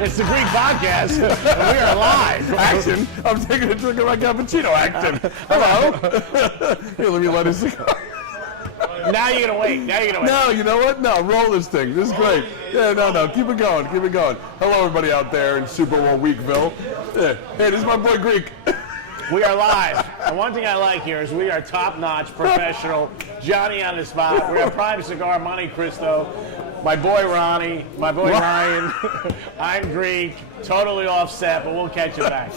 It's the Greek Podcast, and we are live. Action. I'm taking a drink of my cappuccino. Action. Hello. Here, let me light a cigar. Now you're going to wait. No, you know what? No, roll this thing. This is great. Yeah, no. Keep it going. Hello, everybody out there in Super Bowl Weekville. Yeah. Hey, this is my boy Greek. We are live. And one thing I like here is we are top-notch, professional, Johnny on the spot. We have Prime Cigar, Monte Cristo, my boy Ronnie, my boy Ryan. I'm Greek, totally offset, but we'll catch you back.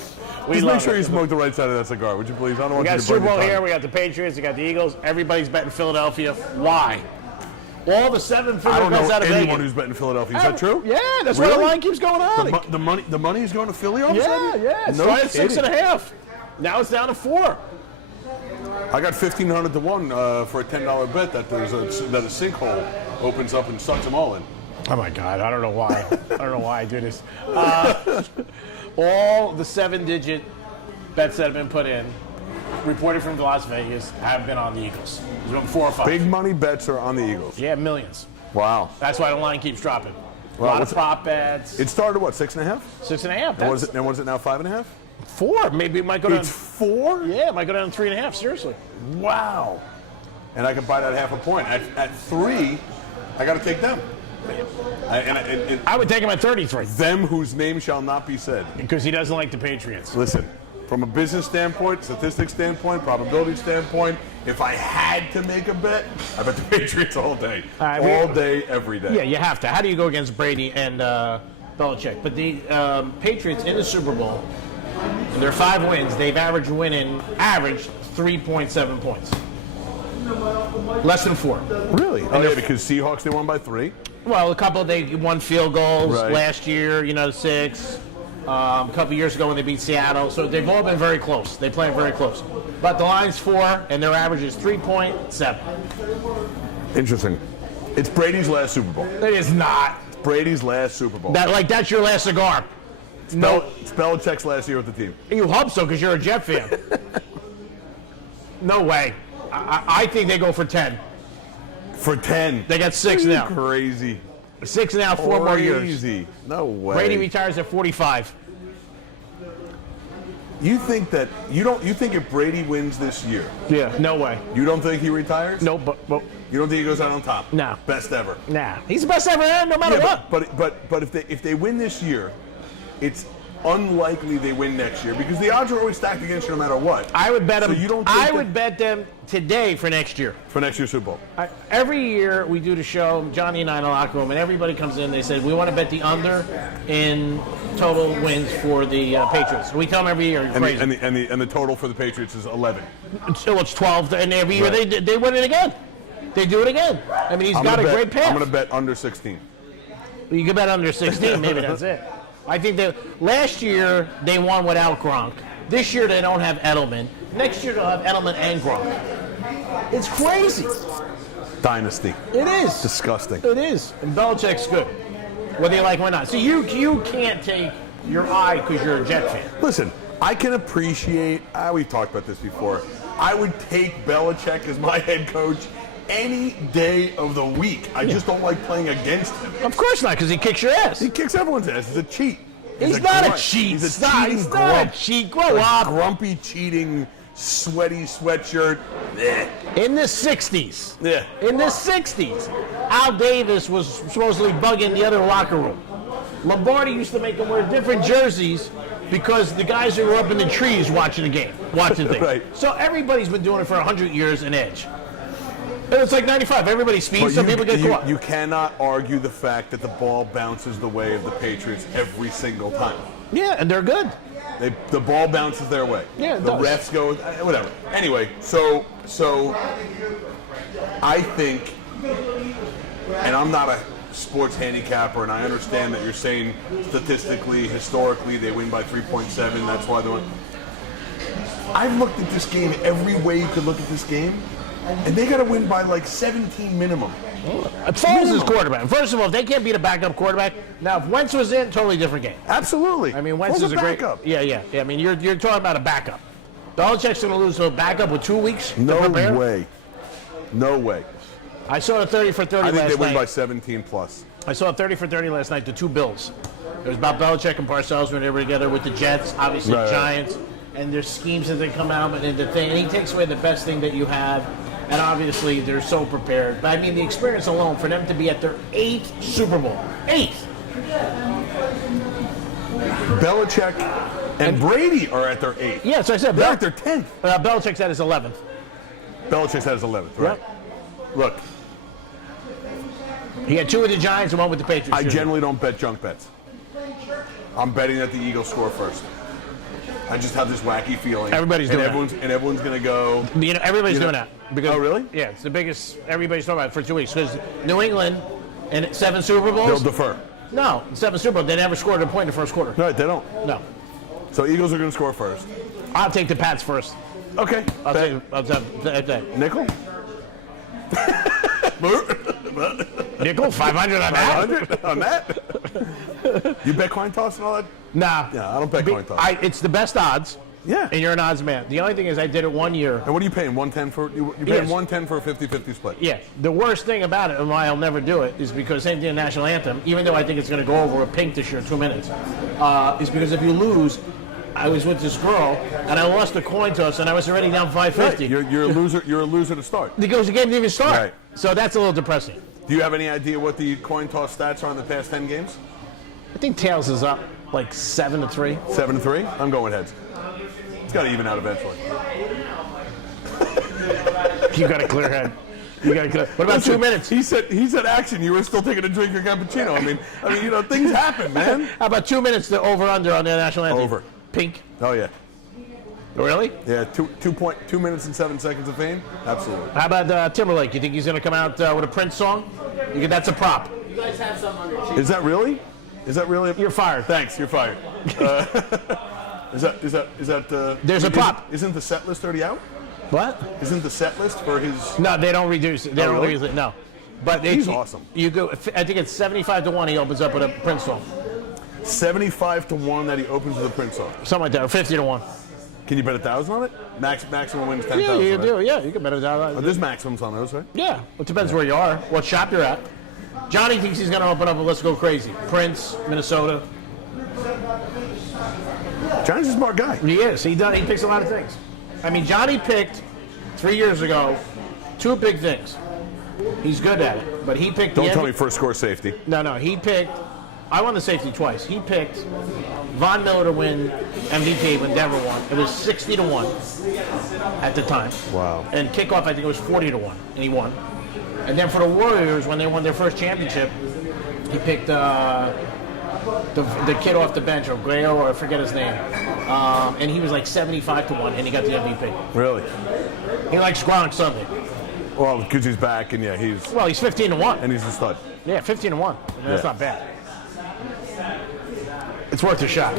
Just make sure you smoke the right side of that cigar, would you please? I don't want We you got to Super burn your Bowl tongue. here, we got the Patriots, we got the Eagles. Everybody's betting Philadelphia. Why? All the seven I figure don't bets know out of anyone Vegas. who's betting Philadelphia. Is that true? Yeah, that's why the Really? line keeps going on. The money is going to Philly all of a sudden? Yeah. It No started at kidding. 6.5. Now it's down to 4. I got 1,500 to 1 for a $10 bet that that a sinkhole opens up and sucks them all in. Oh my God, I don't know why. I don't know why I do this. All the 7-digit bets that have been put in, reported from Las Vegas, have been on the Eagles. There's been 4 or 5. Big money bets are on the Eagles. Yeah, millions. Wow. That's why the line keeps dropping. A Well, lot of prop bets. It started what, 6.5? 6.5. And what is it now, 5.5? 4. Maybe it might go down. It's 4? Yeah, it might go down to 3.5. Seriously. Wow. And I can buy that half a point. At 3, I got to take them. I would take him at 33 Them whose name shall not be said. because he doesn't like the Patriots. Listen, from a business standpoint, statistics standpoint, probability standpoint, if I had to make a bet, I bet the Patriots all day. All day, every day. Yeah, you have to. How do you go against Brady and Belichick? But the Patriots in the Super Bowl, in their 5 wins, they've averaged 3.7 points. Less than 4. Really? Oh, yeah, because Seahawks, they won by 3. Well, a couple, they won field goals Right. last year, 6. A couple years ago when they beat Seattle. So they've all been very close. They play very close. But the line's 4, and their average is 3.7. Interesting. It's Brady's last Super Bowl. It is not. Brady's last Super Bowl. That's your last cigar. No, It's Belichick's last year with the team. you hope so because you're a Jet fan. No way. I think they go for 10. For 10. They got 6 now. Crazy. 6 now, 4 more years. Crazy. No way. Brady retires at 45. You think if Brady wins this year, Yeah. No way. you don't think he retires? No, but You don't think he goes out on top? No. Best ever. nah. He's the best ever had, no matter what. But if they win this year, it's unlikely they win next year because the odds are always stacked against you no matter what. I would bet them. So you don't think I that- would bet them today for next year. For next year's Super Bowl. Every year we do the show, Johnny and I in the locker room, and everybody comes in. They said we want to bet the under in total wins for the Patriots. We tell them every year. Crazy. And the total for the Patriots is 11. So it's 12, and every year Right. they win it again. They do it again. I mean, he's got a great path. I'm going to bet under 16. You can bet under 16, maybe that's it. I think that last year they won without Gronk. This year they don't have Edelman. Next year they'll have Edelman and Gronk. It's crazy. Dynasty. It is. Disgusting. It is. And Belichick's good, whether you like him or not. So you can't take your eye because you're a Jet fan. Listen, I can appreciate, we've talked about this before, I would take Belichick as my head coach any day of the week. I just don't like playing against him. Of course not, because he kicks your ass. He kicks everyone's ass. He's a cheat. He's not grunt. a cheat. He's a Stop. cheating He's not grump. a cheat. Grow A up. grumpy, cheating, sweaty sweatshirt. Eh. In the 60s. Yeah. In the 60s, Al Davis was supposedly bugging the other locker room. Lombardi used to make them wear different jerseys because the guys who were up in the trees watching the game, watching things. Right. So everybody's been doing it for 100 years in Edge. And it's like 95. Everybody speeds, so people get caught. You cannot argue the fact that the ball bounces the way of the Patriots every single time. Yeah, and they're good. The ball bounces their way. Yeah, it the does. refs go whatever. Anyway, so I think, and I'm not a sports handicapper, and I understand that you're saying statistically, historically, they win by 3.7. That's why they win. I've looked at this game every way you could look at this game, and they got to win by like 17 minimum. Foles is quarterback. First of all, if they can't beat a backup quarterback, now if Wentz was in, totally different game. Absolutely. I mean, Wentz Foles is a great backup. Yeah. I mean, you're talking about a backup. Belichick's going to lose to a backup with 2 weeks to No prepare? way. No way. I saw a 30 for 30 I think last they win night. by 17 plus. I saw a 30 for 30 last night, the 2 Bills. It was about Belichick and Parcells when they were together with the Jets, obviously Right, right. Giants, and their schemes that they come out and the thing. And he takes away the best thing that you have, and obviously they're so prepared. But I mean, the experience alone for them to be at their 8th Super Bowl, 8th. Belichick and Brady are at their 8th. Yeah, so I said They're at their 10th. Belichick's at his 11th. Belichick's at his 11th, right? Yep. Look, He had 2 with the Giants and 1 with the Patriots. I generally don't bet junk bets. I'm betting that the Eagles score first. I just have this wacky feeling. Everybody's doing that. Everyone's going to go. You know, everybody's You know- doing that. Because, Oh, really? Yeah, it's the biggest. Everybody's talking about it for 2 weeks because New England in 7 Super They'll Bowls. defer. No, 7 Super Bowls. They never scored a point in the first quarter. No, they don't. No, So Eagles are going to score first. I'll take the Pats first. Okay. I'll Bet. take that. Nickel? Nickel, 500 on that. 500 on that? You bet coin toss and all that? Nah. Yeah, I don't bet coin toss. It's the best odds. Yeah. And you're an odds man. The only thing is I did it 1 year. And what are you paying? 110 for you're paying Yes. 110 for a 50-50 split. Yeah. The worst thing about it, and why I'll never do it, is because same thing in national anthem, even though I think it's going to go over a pink this year, 2 minutes, is because if you lose, I was with this girl and I lost the coin toss and I was already down 550. You're a loser. You're a loser to start. Because the game didn't even start. Right. So that's a little depressing. Do you have any idea what the coin toss stats are in the past 10 games? I think Tails is up like 7-3. 7-3. I'm going heads. It's got to even out eventually. You got a clear head. You got a clear. What about Listen, 2 minutes? He said action. You were still taking a drink of cappuccino. I mean, you know, things happen, man. How about 2 minutes to over under on the national anthem? Over. Pink. Oh yeah. Really? Yeah. 2 minutes and 7 seconds of fame. Absolutely. How about Timberlake? You think he's going to come out with a Prince song? That's a prop. You guys have some on your cheek. Is that really? Is that really? You're fired. Thanks. You're fired. Is that? There's a prop. Isn't the set list already out? What? Isn't the set list for his? No, they don't reduce it. They don't really? reduce it. No. But He's awesome. You go. I think it's 75-1. He opens up with a Prince song, 75-1 that he opens with a Prince song. something like that, or 50-1. Can you bet 1,000 on it? Maximum wins 10,000. Yeah, you right? do. Yeah, you can bet it down. There's maximums on those, right? Yeah, it depends where you are, what shop you're at. Johnny thinks he's going to open up a Let's Go Crazy. Prince, Minnesota. Johnny's a smart guy. He is. He does. He picks a lot of things. I mean, Johnny picked 3 years ago 2 big things. He's good at it, but he picked. Don't the tell me first score safety. No. He picked. I won the safety twice. He picked Von Miller to win MVP when Denver won. It was 60-1 at the time. Wow. And kickoff, I think it was 40-1, and he won. And then for the Warriors, when they won their first championship, he picked the kid off the bench, or Grayo, or I forget his name. And he was like 75-1, and he got the MVP. Really? He likes Gronk Sunday. Well, because he's back, and yeah, he's 15-1. and he's a stud. Yeah, 15-1. That's Yeah. not bad. It's worth a shot.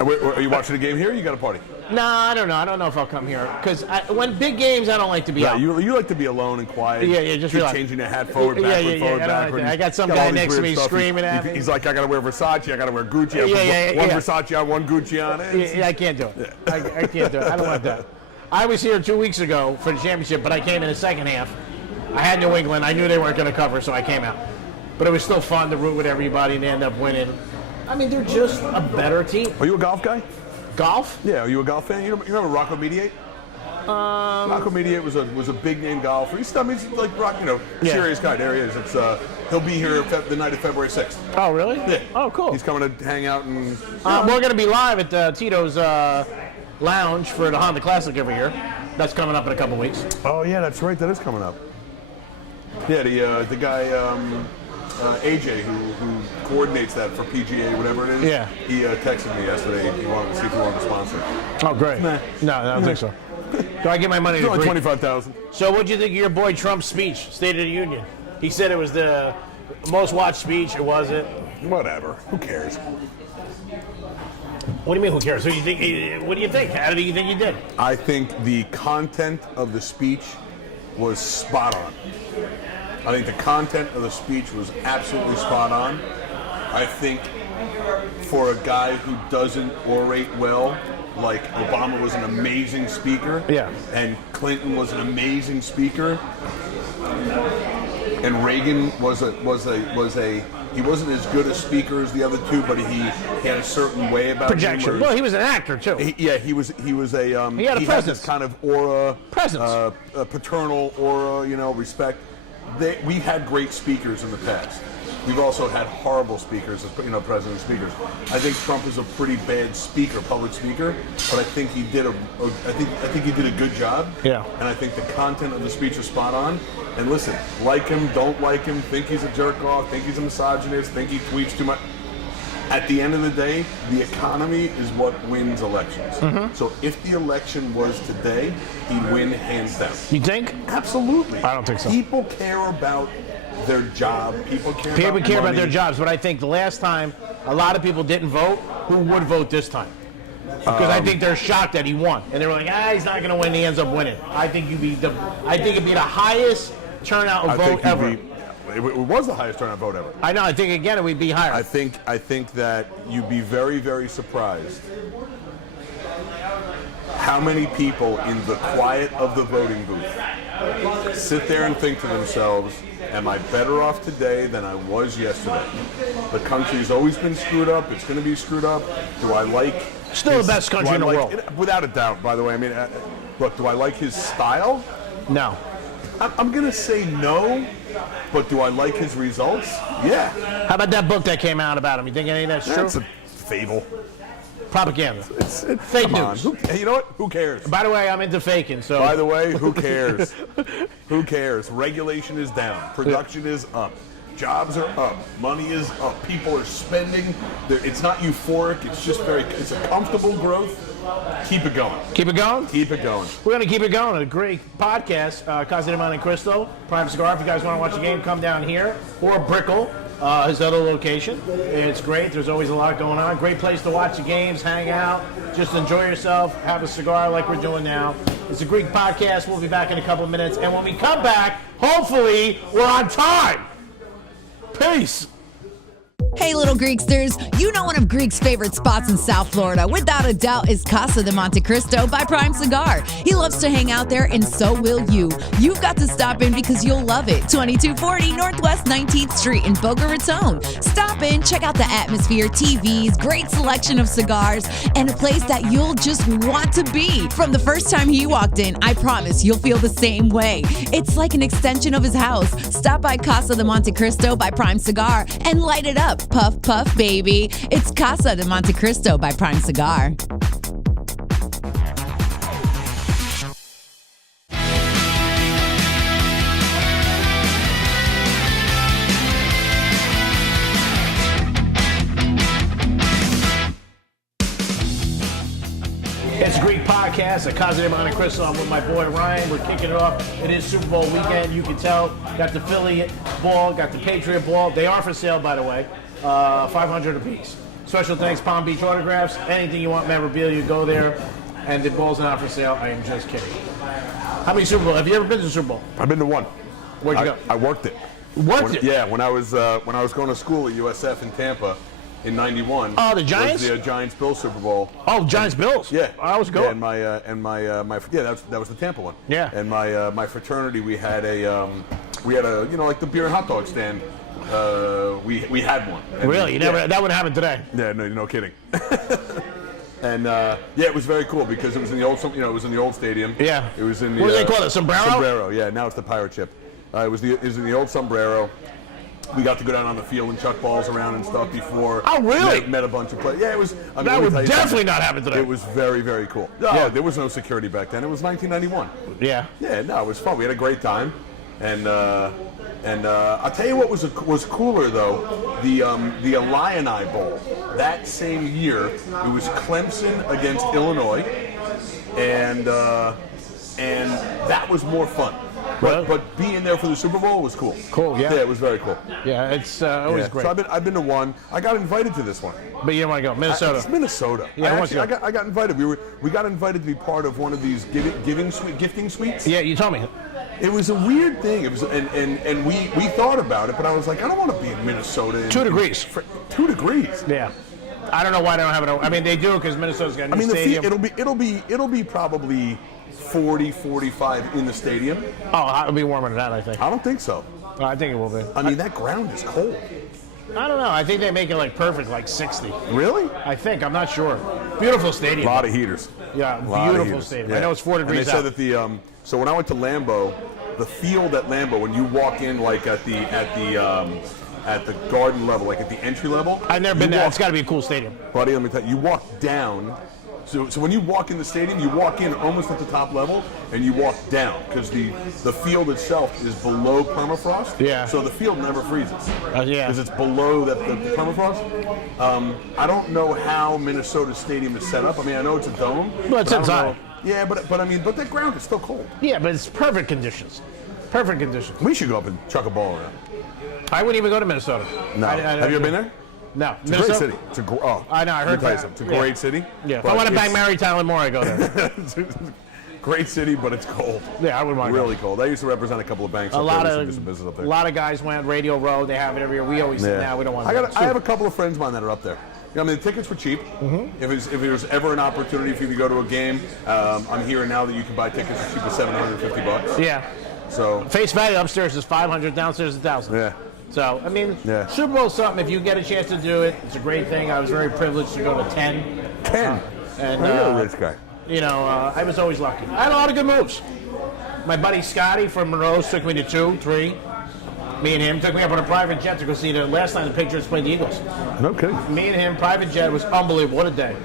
Are you watching the game here? Or you got a party? No, I don't know. I don't know if I'll come here because when big games, I don't like to be Yeah, out. you like to be alone and quiet. Yeah, just keep relax. changing your hat forward, Yeah, backward, yeah, forward, I don't like backward. that. I got some He's guy all these next to weird me stuff. screaming at me. He's like, I gotta wear Versace, I gotta wear Gucci. I put one yeah. Versace on, one Gucci on it. Yeah, I can't do it. I can't do it. I don't want that. I was here 2 weeks ago for the championship, but I came in the second half. I had New England. I knew they weren't going to cover, so I came out. But it was still fun to root with everybody and they end up winning. I mean, they're just a better team. Are you a golf guy? Golf? Yeah, are you a golf fan? You remember Rocco Mediate? Rocco Mediate was a big name golfer. He's like Rock, Yeah. serious guy. There he is. It's he'll be here the night of February 6th. Oh, really? Yeah. Oh, cool. He's coming to hang out and. We're going to be live at Tito's Lounge for the Honda Classic every year. That's coming up in a couple weeks. Oh yeah, that's right. That is coming up. Yeah, the guy AJ who coordinates that for PGA, whatever it is. Yeah. He texted me yesterday. He wanted to see if he wanted to sponsor. Oh, great. Nah. No, I don't think so. Do I get my money It's to only Greek? 25,000. So what'd you think of your boy Trump's speech, State of the Union? He said it was the most watched speech. It wasn't. Whatever. Who cares? What do you mean, who cares? What do you think? How do you think he did? I think the content of the speech was spot on. I think the content of the speech was absolutely spot on. I think for a guy who doesn't orate well, like Obama was an amazing speaker, Yeah. and Clinton was an amazing speaker, and Reagan was a He wasn't as good a speaker as the other two, but he had a certain way about Projection. him. Well, he was an actor too. He was a. He had a Had presence. this kind of aura, Presence. a paternal aura, respect. We had great speakers in the past. We've also had horrible speakers, president speakers. I think Trump is a pretty bad speaker, public speaker, but I think he did I think he did a good job. Yeah. And I think the content of the speech is spot on. And listen, like him, don't like him, think he's a jerk off, think he's a misogynist, think he tweets too much. At the end of the day, the economy is what wins elections. So if the election was today, he'd win hands down. You think? Absolutely. I don't think so. People care about their job. People care About money. their jobs, but I think the last time a lot of people didn't vote, who would vote this time? Because I think they're shocked that he won, and they were like, he's not going to win. He ends up winning. I think it'd be the highest turnout of vote ever. It was the highest turnout vote ever. I know. I think again it would be higher. I think that you'd be very, very surprised how many people in the quiet of the voting booth sit there and think to themselves, am I better off today than I was yesterday? The country's always been screwed up. It's going to be screwed up. Do I like... Still the best country in the world. Without a doubt, by the way. I mean, look, do I like his style? No. I'm going to say no, but do I like his results? Yeah. How about that book that came out about him? You think any of that's true? That's a fable. Propaganda. It's Fake come on. news. You know what? Who cares? By the way, I'm into faking, so... By the way, who cares? Who cares? Regulation is down. Production is up. Jobs are up. Money is up. People are spending. It's not euphoric. It's just it's a comfortable growth. Keep it going. Keep it going? Keep it going. We're going to keep it going. A great podcast. Casa de Monte Cristo, Prime Cigar. If you guys want to watch the game, come down here. Or Brickell, his other location. It's great. There's always a lot going on. Great place to watch the games, hang out, just enjoy yourself, have a cigar like we're doing now. It's a Greek podcast. We'll be back in a couple of minutes. And when we come back, hopefully, we're on time. Peace. Hey, little Greeksters, you know one of Greek's favorite spots in South Florida, without a doubt, is Casa de Monte Cristo by Prime Cigar. He loves to hang out there, and so will you. You've got to stop in because you'll love it. 2240 Northwest 19th Street in Boca Raton. Stop in, check out the atmosphere, TVs, great selection of cigars, and a place that you'll just want to be. From the first time he walked in, I promise you'll feel the same way. It's like an extension of his house. Stop by Casa de Monte Cristo by Prime Cigar and light it up. Puff, puff, baby. It's Casa de Monte Cristo by Prime Cigar. It's a Greek podcast at Casa de Monte Cristo. I'm with my boy Ryan. We're kicking it off. It is Super Bowl weekend. You can tell. Got the Philly ball, got the Patriot ball. They are for sale, by the way. $500 a piece. Special thanks, Palm Beach Autographs. Anything you want, memorabilia, go there. And the ball's not for sale. I am just kidding. How many Super Bowl? Have you ever been to the Super Bowl? I've been to one. Where'd you go? I worked it. Worked it? Yeah, when I was going to school at USF in Tampa in '91. Oh, the Giants? Was the Giants-Bills Super Bowl. Oh, Giants Bills. Yeah, I was going. Yeah, that was the Tampa one. Yeah. And my fraternity, we had a like the beer and hot dog stand. We had one. And Really? You never? That wouldn't happen today. Yeah, no kidding. And it was very cool because it was in the old stadium. Yeah. It was in the what do they call it? Sombrero? Sombrero. Yeah. Now it's the Pirate Ship. It was in the old Sombrero. We got to go down on the field and chuck balls around and stuff before. Oh, really? Met a bunch of players. Yeah, it was. That would definitely not happen today. It was very, very cool. Yeah. There was no security back then. It was 1991. Yeah. Yeah, no, it was fun. We had a great time, and I'll tell you what was cooler though, the Illini Bowl. That same year, it was Clemson against Illinois, and that was more fun. But being there for the Super Bowl was cool. Cool, yeah. Yeah, it was very cool. Yeah, it's always great. So I've been to one. I got invited to this one. But you don't want to go. Minnesota. It's Minnesota. Yeah, I got invited. We got invited to be part of one of these gifting suites. Yeah, you told me. It was a weird thing. It was, and we thought about it, but I was like, I don't want to be in Minnesota. 2 degrees. 2 degrees. Yeah. I don't know why they don't have it. I mean, they do because Minnesota's got a new stadium. It'll be probably 40, 45 in the stadium. Oh, it'll be warmer than that, I think. I don't think so. I think it will be. I mean, that ground is cold. I don't know. I think they make it like perfect, like 60. Really? I think. I'm not sure. Beautiful A stadium. lot of heaters. Yeah, Lot of beautiful heaters. stadium. Yeah. I know it's 4 degrees And they said out. that the so when I went to Lambeau, the field at Lambeau, when you walk in like at the garden level, like at the entry level. I've never been there. It's got to be a cool stadium. Buddy, let me tell you, you walk down. So when you walk in the stadium, you walk in almost at the top level, and you walk down because the field itself is below permafrost. Yeah. So the field never freezes. Yeah. Because it's below the permafrost. I don't know how Minnesota Stadium is set up. I mean, I know it's a dome. Well, it's but I don't inside. know- Yeah, but the ground is still cold. Yeah, but it's perfect conditions. Perfect conditions. We should go up and chuck a ball around. I wouldn't even go to Minnesota. No. Have you ever been there? No. It's a great city. It's a I know, I heard that. that. It's a Yeah. great city. Yeah. If but I want to it's- bang Mary Tyler Moore, I go there. Great city, but it's cold. Yeah, I wouldn't want to Really cold. I used to represent a couple of banks. A up lot there. We used to of do some business up there. a lot of guys went Radio Row. They have it every year. We always say, "Nah, we don't want to." I have a couple of friends of mine that are up there. You know, I mean, the tickets were cheap. Mm-hmm. If there's ever an opportunity for you to go to a game, I'm hearing now that you can buy tickets as cheap as $750. Yeah. So Face value upstairs is 500, downstairs is 1,000. yeah, So I mean, Yeah. Super Bowl is something. If you get a chance to do it, it's a great thing. I was very privileged to go to 10. 10. And You're a rich guy. you know, I was always lucky. I had a lot of good moves. My buddy Scotty from Monroe's took me to 2, 3. Me and him took me up on a private jet to go see the last time the Patriots played the Eagles. Okay. Me and him, private jet, was unbelievable. What a day.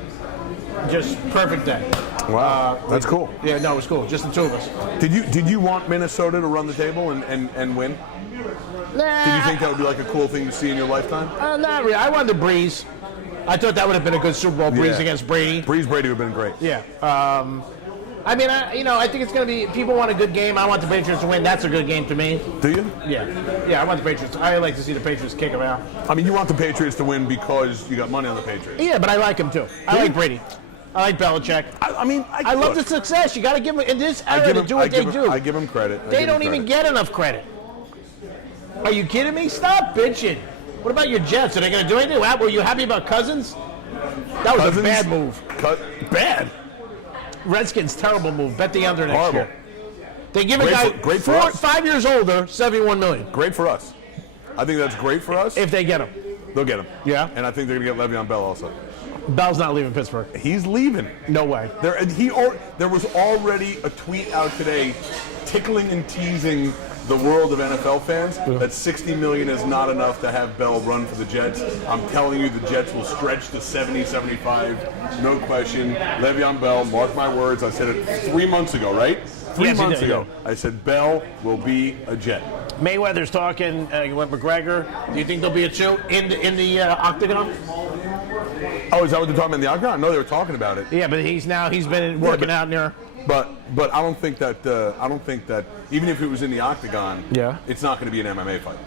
Just perfect day. Wow, that's cool. Yeah, no, it was cool. Just the two of us. Did you want Minnesota to run the table and win? Nah, Did you think that would be like a cool thing to see in your lifetime? not really. I wanted the Breeze. I thought that would have been a good Super Bowl. Breeze Yeah. against Brady. Breeze Brady would have been great. Yeah. I mean, I think it's going to be. People want a good game. I want the Patriots to win. That's a good game to me. Do you? Yeah. Yeah, I want the Patriots. I like to see the Patriots kick them out. I mean, you want the Patriots to win because you got money on the Patriots. Yeah, but I like him too. I like Brady. I like Belichick. I mean, I love the success. You got to give them in this I era give to him, do I what they give him, do. I give him credit. I They give don't him even credit. get enough credit. Are you kidding me? Stop bitching. What about your Jets? Are they going to do anything? Were you happy about Cousins? That was a bad move. Bad. Redskins, terrible move. Bet the under next Horrible. year. They give a Great guy for- great for us. 5 years older, $71 million. Great for us. I think that's great for us. If they get him. They'll get him. Yeah? And I think they're going to get Le'Veon Bell also. Bell's not leaving Pittsburgh. He's leaving. No way. There was already a tweet out today tickling and teasing the world of NFL fans that $60 million is not enough to have Bell run for the Jets. I'm telling you, the Jets will stretch to 70, 75, no question. Le'Veon Bell, mark my words, I said it 3 months ago, right? Three Yes, you months did, ago. I said Bell will be a Jet. Mayweather's talking with McGregor. Do you think there'll be a 2 in the octagon? Oh, is that what they're talking about in the octagon? No, they were talking about it. Yeah, but he's been working but- out in there. But I don't think that even if it was in the octagon, Yeah. it's not going to be an MMA fight.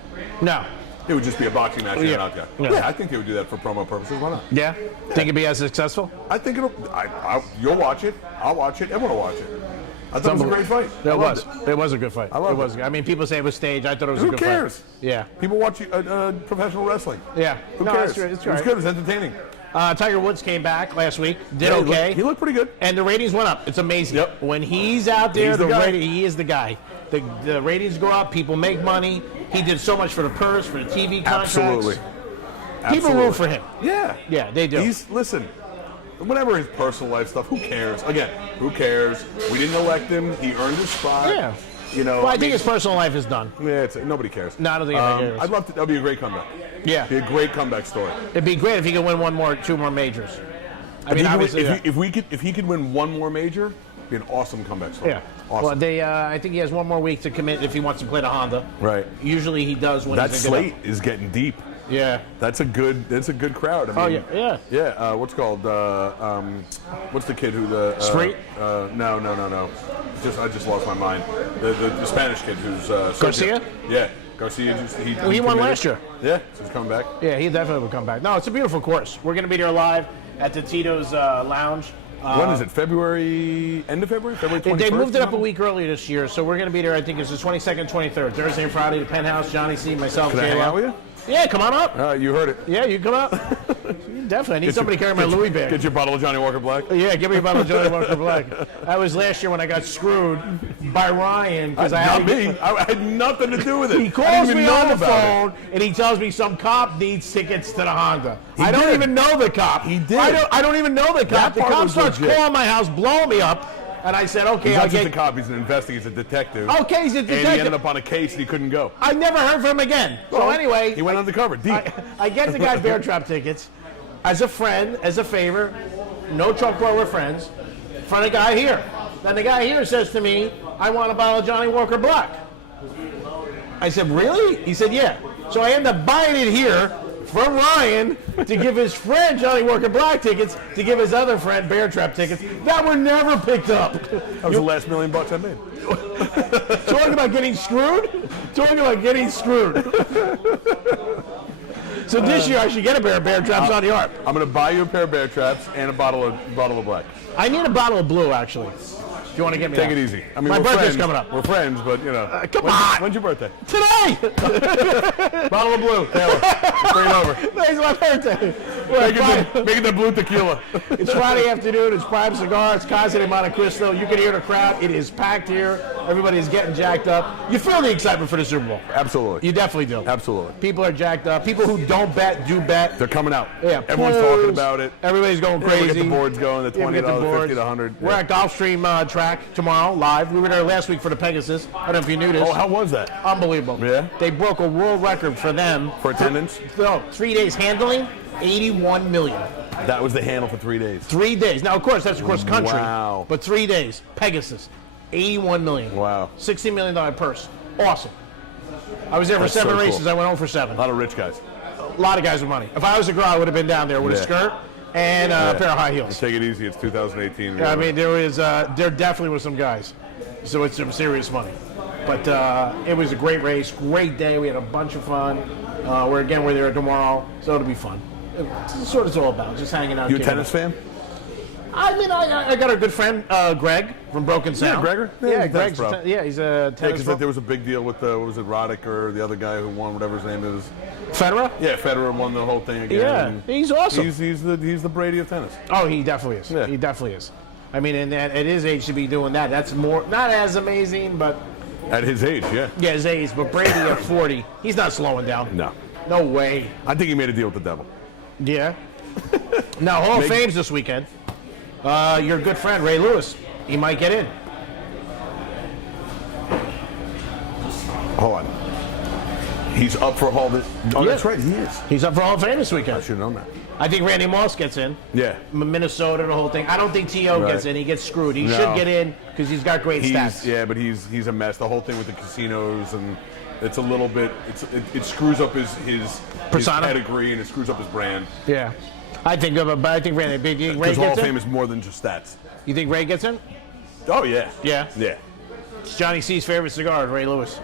No. It would just be a boxing match in Yeah. an octagon. Yeah. Yeah, I think they would do that for promo purposes. Why not? Yeah? Think it'd be as successful? I think you'll watch it. I'll watch it. Everyone will watch it. I thought it was a great fight. I It loved was. It was a good fight. I loved It was. it. I mean, people say it was staged. I thought it was a Who good cares? fight. Yeah. People watch professional wrestling. Yeah. Who No, cares? it's true, it's It was right. good. It was entertaining. Tiger Woods came back last week. Did Yeah, okay. He looked pretty good. And the ratings went up. It's amazing. Yep. When he's out there, He's the guy. he is the guy. The ratings go up. People make money. He did so much for the purse, for the TV contracts. Absolutely. People root for him. Yeah. Yeah, they do. Listen, whatever his personal life stuff, who cares? Again, who cares? We didn't elect him. He earned his spot. Yeah. You know, Well, I think his personal life is done. yeah, nobody cares. No, I don't think anybody cares. I'd love to. That'd be a great comeback. Yeah. Be a great comeback story. It'd be great if he could win 2 more majors. I mean, obviously. if he could win one more major, it'd be an awesome comeback story. Yeah. Awesome. Well, I think he has 1 more week to commit if he wants to play the Honda. Right. Usually he does when That he's a good slate is getting deep. Yeah. That's a good crowd. I mean, Oh, yeah. Yeah. What's it called? What's the kid who the Spreet? No. I just lost my mind. The Spanish kid who's Garcia? Yeah, Garcia. He won committed. last year. Yeah, so he's coming back. Yeah, he definitely will come back. No, it's a beautiful course. We're going to be there live at the Tito's Lounge. When is it? February? End of February? February 21st? They moved it up a week earlier this year, so we're going to be there. I think it's the 22nd, 23rd, Thursday and Friday. The Penthouse, Johnny C, myself, Can I hang J-Lo. out with you? Yeah, come on up. You heard it. Yeah, you come up. Definitely. I need somebody to carry my Louis bag. Get your bottle of Johnny Walker Black. Yeah, give me a bottle of Johnny Walker Black. That was last year when I got screwed by Ryan because I Not me. I had nothing to do with it. He calls me on the phone and he tells me some cop needs tickets to the Honda. I don't even know the cop. He did. I don't even know the cop. That The part cop was starts legit. calling my house, blowing me up, and I said, okay, He's I'll not just a get. cop. He's an investigator. He's a detective. Okay, he's a And he detective. ended up on a case and he couldn't go. I never heard from him again. So anyway, He went undercover. Deep. I get the guy Bear Trap tickets as a friend, as a favor. No truck where we're friends. Front of the guy here. Then the guy here says to me, I want a bottle of Johnny Walker Black. I said, really? He said, yeah. So I end up buying it here from Ryan to give his friend Johnny Walker Black tickets, to give his other friend Bear Trap tickets that were never picked up. That was the last $1 million I made. Talking about getting screwed? Talking about getting screwed. So this year I should get a pair of Bear Traps on the arm. I'm going to buy you a pair of bear traps and a bottle of black. I need a bottle of blue, actually. If you want to get me Take that. it easy. I mean, My we're birthday's friends. coming up. We're friends, but you know. Come on. When's your birthday? Today! Bottle of blue. Taylor. Bring it over. Today's my birthday. Make it the blue tequila. It's Friday afternoon. It's Prime Cigar. It's Casa de Monte Cristo. You can hear the crowd. It is packed here. Everybody's getting jacked up. You feel the excitement for the Super Bowl. Absolutely. You definitely do. Absolutely. People are jacked up. People who don't bet do bet. They're coming out. Yeah, Everyone's pools. talking about it. Everybody's going Yeah, crazy. we get the boards going, the Yeah, we $20, get the boards. 50 to 100. We're at Gulfstream track tomorrow, live. We were there last week for the Pegasus. I don't know if you knew this. Oh, how was that? Unbelievable. Yeah? They broke a world record for them. For attendance? No, 3 days handling, 81 million. That was the handle for 3 days. 3 days. Now, of course, that's across country. Wow. But 3 days. Pegasus, 81 million. Wow. $60 million purse. Awesome. I was there for That's 7 so cool. races. I went home for 7. A lot of rich guys. A lot of guys with money. If I was a girl, I would have been down there with a Yeah. skirt and a pair of high heels. Take it easy. It's 2018. Yeah, I mean, there definitely was some guys. So it's some serious money. But it was a great race, great day. We had a bunch of fun. We're there tomorrow, so it'll be fun. It's what it's all about, just hanging out. You a kicking tennis it. fan? I mean, I got a good friend, Greg from Broken Sound. Gregor? Yeah, he's Greg's tennis pro. yeah, he's a Yeah, tennis because pro. there was a big deal with, what was it, Roddick or the other guy who won, whatever his name is. Federer? Yeah, Federer won the whole thing again. Yeah, and he's awesome. He's the Brady of tennis. Oh, he definitely is. Yeah. He definitely is. I mean, and at his age to be doing that, that's more, not as amazing, but At his age, yeah. yeah, his age. But Brady at 40, he's not slowing down. No. No way. I think he made a deal with the devil. Yeah. Now, Hall of Fame's this weekend. Your good friend, Ray Lewis, he might get in. Hold on. He's up for Hall this. Oh, Yeah. that's right. He is. He's up for Hall of Fame this I weekend. should have known that. I think Randy Moss gets in. Yeah. Minnesota, the whole thing. I don't think T.O. Right. gets in. He gets screwed. He No. should get in because he's got great stats. Yeah, but he's a mess. The whole thing with the casinos and it's a little bit. It screws up his Persona. pedigree and it screws up his brand. Yeah. I think Randy. Ray Because Hall gets of Fame in. is more than just stats. You think Ray gets in? Oh yeah. Yeah. Yeah. It's Johnny C's favorite cigar, Ray Lewis.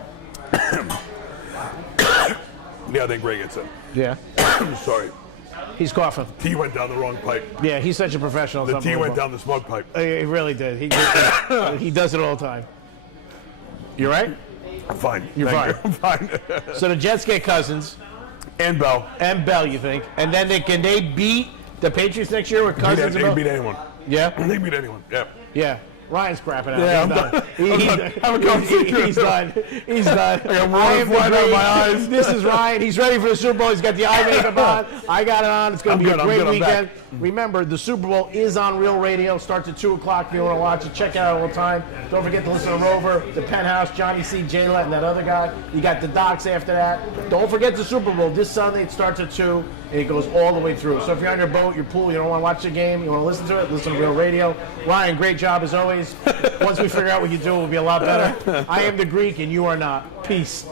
Yeah, I think Ray gets in. Yeah. Sorry. He's coughing. Tea went down the wrong pipe. Yeah, he's such a professional. The It's tea went unbelievable. down the smoke pipe. He really did. He does it all the time. You right? I'm fine. You're Thank you. I'm fine. So the Jets get Cousins And Bell. and Bell, you think? And then can they beat the Patriots next year with Cousins and They Bell? can beat anyone. Yeah? They can beat anyone. Yeah. Yeah. Ryan's crapping out. Yeah, He's I'm done. done. He- I'm he's done. done. Have a conversation. He's done. He's done. I got I water am flying out of the my great- eyes. This is Ryan. He's ready for the Super Bowl. He's got the eye makeup on. I got it on. It's going I'm to be good. a I'm great good. I'm weekend. back. Remember, the Super Bowl is on Real Radio. Starts at 2 o'clock if you want to watch it. Check it out all the time. Don't forget to listen to Rover, The Penthouse, Johnny C, Jayla, and that other guy. You got the docs after that. Don't forget the Super Bowl. This Sunday it starts at 2, and it goes all the way through. So if you're on your boat, your pool, you don't want to watch the game, you want to listen to it, listen to Real Radio. Ryan, great job as always. Once we figure out what you do, it will be a lot better. I am the Greek, and you are not. Peace.